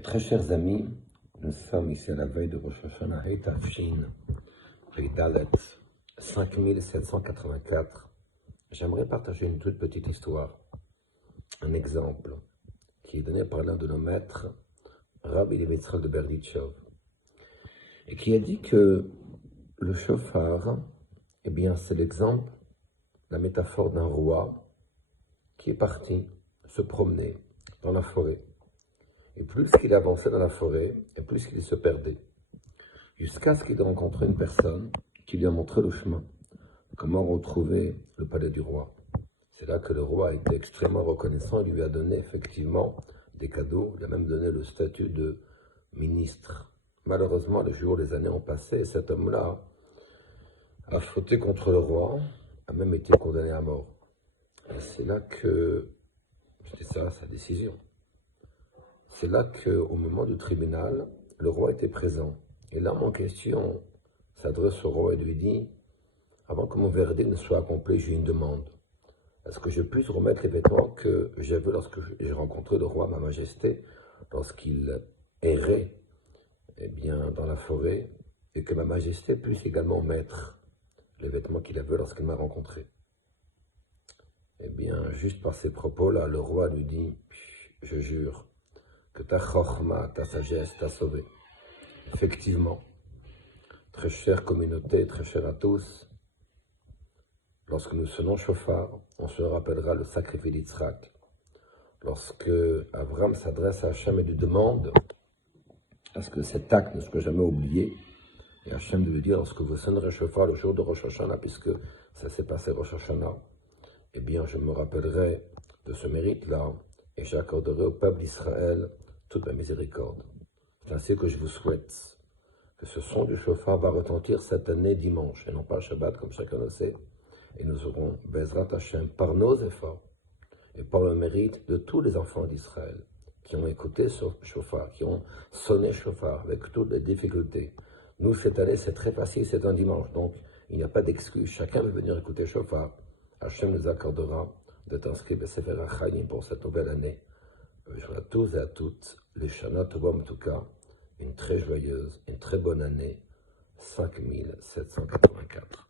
Mes très chers amis, nous sommes ici à la veille de Rosh Hashanah Hei Tafshin, Dalet 5784. J'aimerais partager une toute petite histoire, un exemple qui est donné par l'un de nos maîtres, Rabbi Levitzrak de Berdichov, et qui a dit que le shofar, eh bien, c'est l'exemple, la métaphore d'un roi qui est parti se promener dans la forêt. Et plus qu'il avançait dans la forêt, et plus qu'il se perdait, jusqu'à ce qu'il rencontre une personne qui lui a montré le chemin, comment retrouver le palais du roi. C'est là que le roi était extrêmement reconnaissant, il lui a donné effectivement des cadeaux, il a même donné le statut de ministre. Malheureusement, les jours, les années ont passé, et cet homme-là a fauté contre le roi, a même été condamné à mort. Et c'est là que, c'était ça, sa décision. C'est là qu'au moment du tribunal, le roi était présent. Et l'homme en question s'adresse au roi et lui dit « Avant que mon verdict ne soit accompli, j'ai une demande. Est-ce que je puisse remettre les vêtements que j'avais lorsque j'ai rencontré le roi, ma majesté, lorsqu'il errait dans la forêt, et que ma majesté puisse également mettre les vêtements qu'il avait lorsqu'il m'a rencontré ?» Juste par ces propos-là, le roi lui dit « Je jure que ta chorma, ta sagesse t'a sauvé. » Effectivement, très chère communauté, très chère à tous, lorsque nous sonnons chauffard, on se rappellera le sacrifice d'Yitzhak. Lorsque Abraham s'adresse à Hachem et lui demande à ce que cet acte ne soit jamais oublié, et Hachem de lui dire, lorsque vous sonnerez chauffard le jour de Rosh Hashanah, puisque ça s'est passé Rosh Hashanah, eh bien je me rappellerai de ce mérite-là, et j'accorderai au peuple d'Israël toute ma miséricorde. C'est ainsi que je vous souhaite que ce son du chauffard va retentir cette année dimanche, et non pas Shabbat comme chacun le sait, et nous aurons Bezrat Hashem par nos efforts, et par le mérite de tous les enfants d'Israël, qui ont écouté ce chauffard, qui ont sonné chauffard avec toutes les difficultés. Nous, cette année, c'est très facile, c'est un dimanche, donc il n'y a pas d'excuse, chacun veut venir écouter chauffard. Hachem nous accordera d'être inscrits à Sefer HaChaim pour cette nouvelle année. Je vous à tous et à toutes, les Shana Tova en tout cas, une très joyeuse, une très bonne année, 5784.